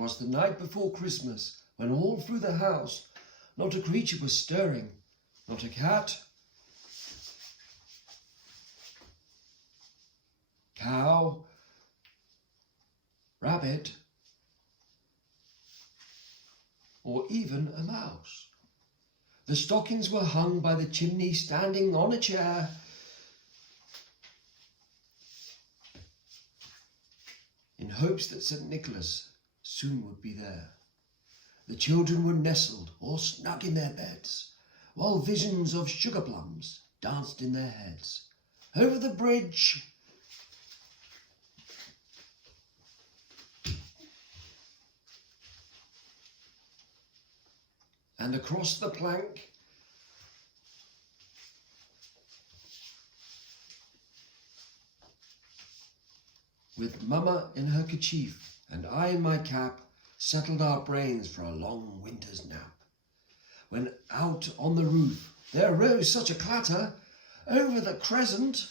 'Twas the night before Christmas, when all through the house not a creature was stirring, not a cat, cow, rabbit, or even a mouse. The stockings were hung by the chimney, standing on a chair. In hopes that St. Nicholas soon would be there. The children were nestled all snug in their beds, while visions of sugar plums danced in their heads. Over the bridge, and across the plank, with Mama in her kerchief and I in my cap, settled our brains for a long winter's nap. When out on the roof there rose such a clatter over the crescent,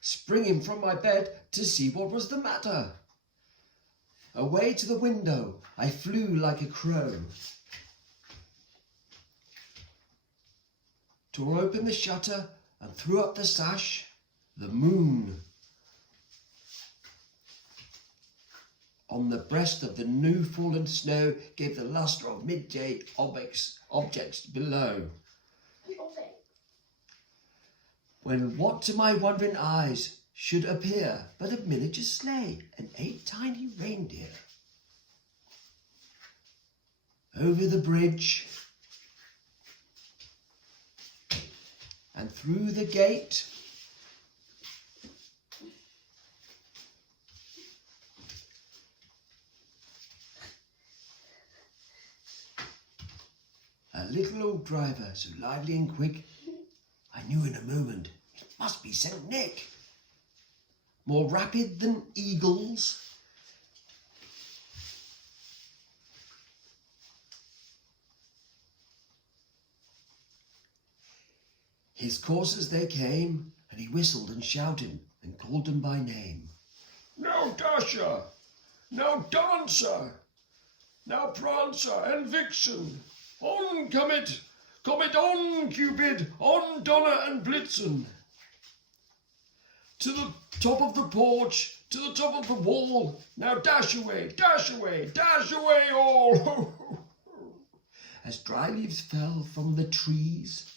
springing from my bed to see what was the matter. Away to the window I flew like a crow, tore open the shutter and threw up the sash. The moon on the breast of the new fallen snow gave the lustre of midday objects below. When what to my wondering eyes should appear but a miniature sleigh and 8 tiny reindeer. Over the bridge and through the gate, a little old driver, so lively and quick, I knew in a moment it must be St. Nick. More rapid than eagles, his coursers they came, and he whistled and shouted and called them by name. Now Dasher, now Dancer, now Prancer and Vixen, on Comet, Comet on Cupid, on Donner and Blitzen. To the top of the porch, to the top of the wall, now dash away, dash away, dash away all. As dry leaves fell from the trees,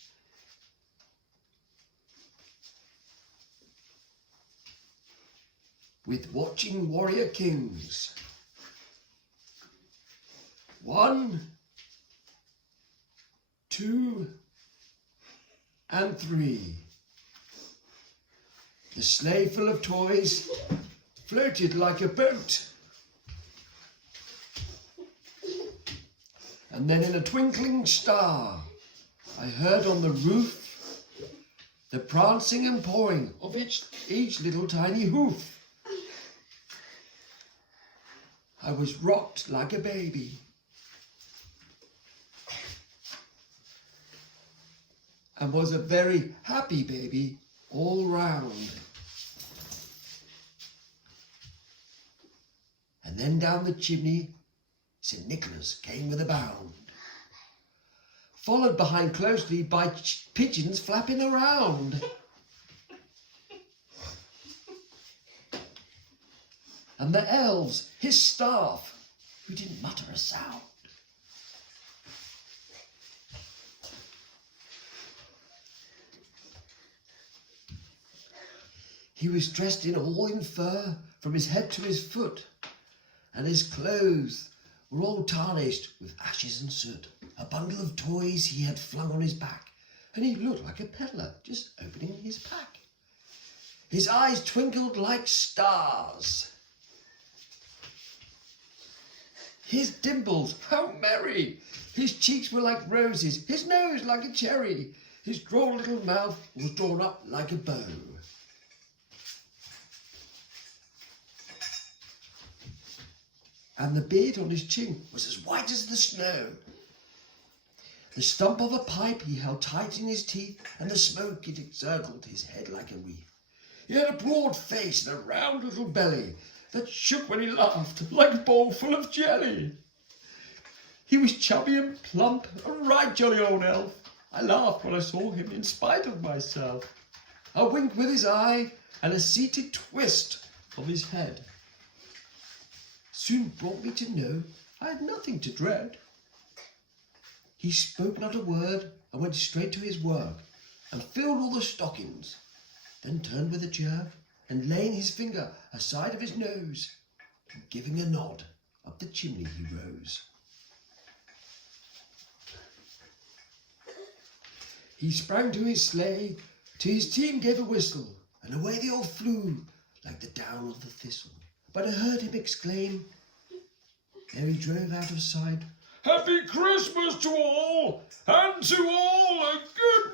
with watching warrior kings, 1, 2, and 3. The sleigh full of toys floated like a boat. And then in a twinkling star, I heard on the roof the prancing and pawing of each little tiny hoof. I was rocked like a baby. And was a very happy baby all round. And then down the chimney, St. Nicholas came with a bound, followed behind closely by pigeons flapping around. And the elves, his staff, who didn't mutter a sound. He was dressed all in fur from his head to his foot, and his clothes were all tarnished with ashes and soot. A bundle of toys he had flung on his back, and he looked like a peddler just opening his pack. His eyes twinkled like stars. His dimples, how merry! His cheeks were like roses, his nose like a cherry. His droll little mouth was drawn up like a bow. And the beard on his chin was as white as the snow. The stump of a pipe he held tight in his teeth, and the smoke it encircled his head like a wreath. He had a broad face and a round little belly that shook when he laughed like a bowl full of jelly. He was chubby and plump, a right jolly old elf. I laughed when I saw him in spite of myself. A wink with his eye and a seated twist of his head soon brought me to know I had nothing to dread. He spoke not a word and went straight to his work and filled all the stockings, then turned with a jerk and laying his finger aside of his nose and giving a nod, up the chimney he rose. He sprang to his sleigh, to his team gave a whistle, and away they all flew like the down of the thistle. But I heard him exclaim, ere he drove out of sight, "Happy Christmas to all, and to all a good